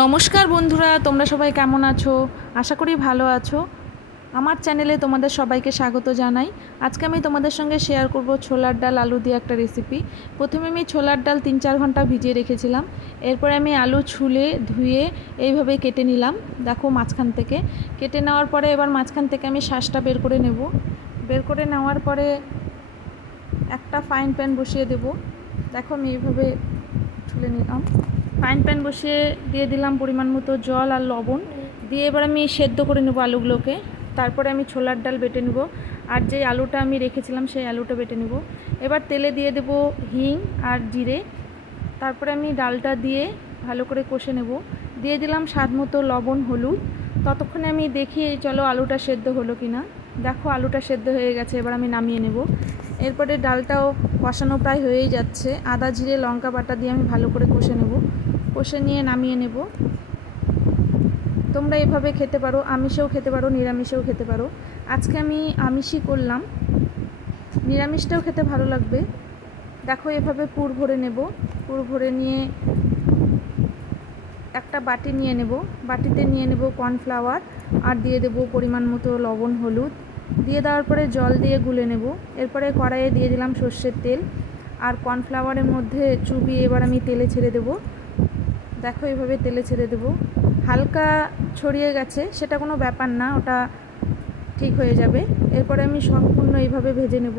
নমস্কার বন্ধুরা, তোমরা সবাই কেমন আছো? আশা করি ভালো আছো। আমার চ্যানেলে তোমাদের সবাইকে স্বাগত জানাই। আজকে আমি তোমাদের সঙ্গে শেয়ার করব ছোলার ডাল আলু দিয়ে একটা রেসিপি। প্রথমে আমি ছোলার ডাল 3-4 ঘন্টা ভিজিয়ে রেখেছিলাম। এরপরে আমি আলু ছুলে ধুয়ে এইভাবে কেটে নিলাম। দেখো মাঝখান থেকে কেটে নেওয়ার পরে এবার মাঝখান থেকে আমি শাঁসটা বের করে নেব। বের করে নেওয়ার পরে একটা ফ্রাইং প্যান বসিয়ে দেব। দেখো আমি এইভাবে ছুলে নিলাম। ফ্রাইং প্যান বসিয়ে দিয়ে দিলাম পরিমাণ মতো জল আর লবণ দিয়ে এবার আমি সেদ্ধ করে নেব আলুগুলোকে। তারপরে আমি ছোলার ডাল বেটে নেব আর যে আলুটা আমি রেখেছিলাম সেই আলুটা বেটে নেব। এবার তেলে দিয়ে দেব হিং আর জিরে। তারপরে আমি ডালটা দিয়ে ভালো করে কষে নেব। দিয়ে দিলাম স্বাদ মতো লবণ হলুদ। ততক্ষণে আমি দেখি চলো আলুটা সেদ্ধ হলো কি না। দেখো আলুটা সেদ্ধ হয়ে গেছে, এবার আমি নামিয়ে নেব। এরপরে ডালটাও কষানো প্রায় হয়েই যাচ্ছে। আদা জিরে লঙ্কা বাটা দিয়ে আমি ভালো করে কষে নেব। কষে নিয়ে নামিয়ে নেব। তোমরা এভাবে খেতে পারো, আমিষেও খেতে পারো, নিরামিষেও খেতে পারো। আজকে আমি আমিষই করলাম, নিরামিষটাও খেতে ভালো লাগবে। দেখো এভাবে পুর ভরে নেব। পুর ভরে নিয়ে একটা বাটি নিয়ে নেব। বাটিতে নিয়ে নেব কর্নফ্লাওয়ার আর দিয়ে দেব পরিমাণ মতো লবণ হলুদ। দিয়ে দেওয়ার পরে জল দিয়ে গুলে নেব। এরপরে কড়াইয়ে দিয়ে দিলাম সর্ষের তেল আর কর্নফ্লাওয়ারের মধ্যে চুবিয়ে এবার আমি তেলে ছেড়ে দেব। দেখো এইভাবে তেলে ছেড়ে দেব। হালকা ছড়িয়ে গেছে সেটা কোনো ব্যাপার না, ওটা ঠিক হয়ে যাবে। এরপরে আমি সম্পূর্ণ এইভাবে ভেজে নেব।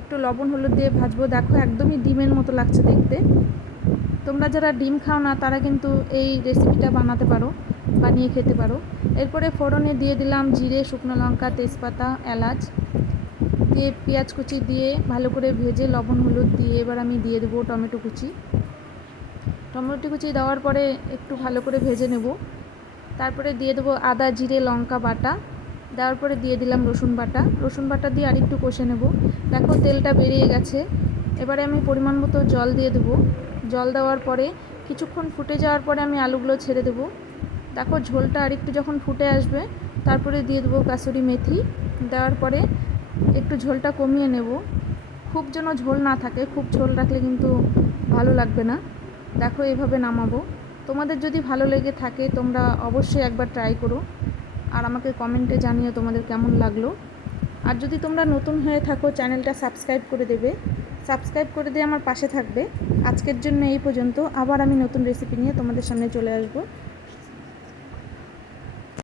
একটু লবণ হলুদ দিয়ে ভাজবো। দেখো একদমই ডিমের মতো লাগছে দেখতে। তোমরা যারা ডিম খাও না তারা কিন্তু এই রেসিপিটা বানাতে পারো, বানিয়ে খেতে পারো। এরপরে ফোড়নে দিয়ে দিলাম জিরে, শুকনো লঙ্কা, তেজপাতা, এলাচ দিয়ে পেঁয়াজ কুচি দিয়ে ভালো করে ভেজে লবণ হলুদ দিয়ে এবার আমি দিয়ে দেবো টমেটো কুচি। টমেটো কুচি দেওয়ার পরে একটু ভালো করে ভেজে নেব। তারপরে দিয়ে দেবো আদা জিরে লঙ্কা বাটা। দেওয়ার পরে দিয়ে দিলাম রসুন বাটা। রসুন বাটা দিয়ে আরেকটু কষে নেব। দেখো তেলটা বেরিয়ে গেছে। এবারে আমি পরিমাণ মতো জল দিয়ে দেবো। জল দেওয়ার পরে কিছুক্ষণ ফুটে যাওয়ার পরে আমি আলুগুলো ছেড়ে দেবো। দেখো ঝোলটা আরেকটু যখন ফুটে আসবে তারপরে দিয়ে দেবো কাসুরি মেথি। দেওয়ার পরে একটু ঝোলটা কমিয়ে নেব। খুব যেন ঝোল না থাকে, খুব ঝোল রাখলে কিন্তু ভালো লাগবে না। দেখো এইভাবে নামাবো। তোমাদের যদি ভালো লেগে থাকে তোমরা অবশ্যই একবার ট্রাই করো আর আমাকে কমেন্টে জানিও তোমাদের কেমন লাগলো। আর যদি তোমরা নতুন হয়ে থাকো চ্যানেলটা সাবস্ক্রাইব করে দেবে, সাবস্ক্রাইব করে দিয়ে আমার পাশে থাকবে। আজকের জন্য এই পর্যন্ত। আবার আমি নতুন রেসিপি নিয়ে তোমাদের সামনে চলে আসবো।